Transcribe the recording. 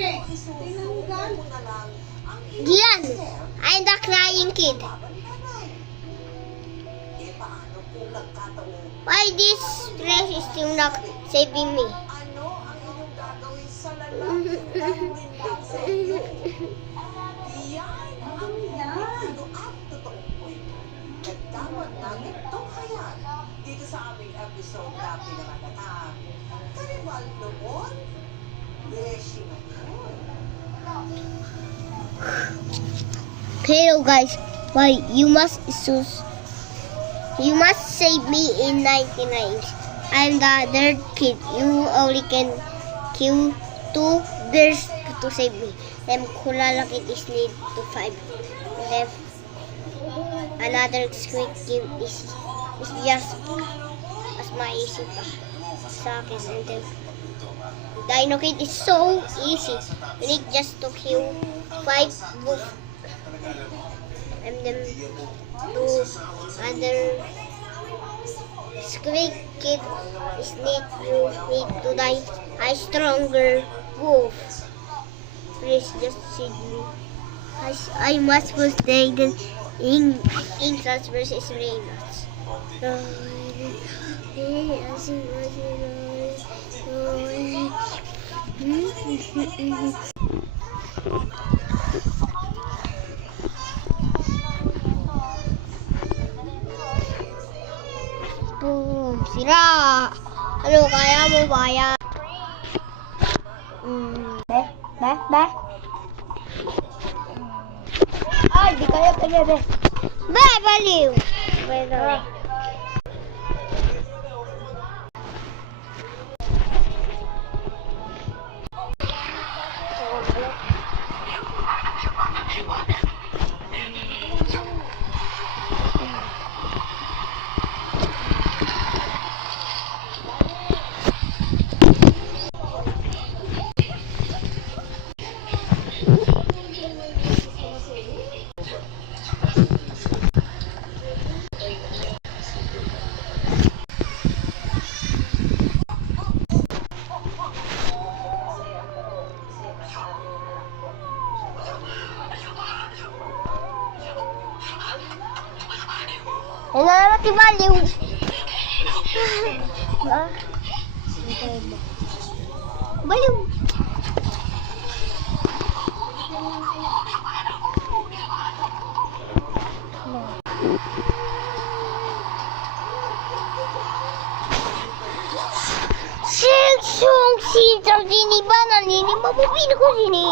Gian, I'm the crying kid. Why this place is still not saving me? Dito sa aming episode na pinangalatang Karibal noon, Beshi ngayon. Hello guys, why you must save me in 99. I'm the third kid. You only can kill 2 bears to save me. Then Kulalakit is lead to 5. Left another squid game is just as my easy pa sa akin. And then Dino Kid is so easy. You need just to kill 5 wolf. And then 2 other squid kid is need to die a stronger wolf. Please just save me. I must was taken in Trans versus Reynolds. Boom! Sira! Ano kaya mo ba yan? Be? Ay, di kaya kaya be. Be, baliw! Pero... Ano naman si Baliw? Baliw! Sing song si Sini ba? Nanini mapupili ko sini.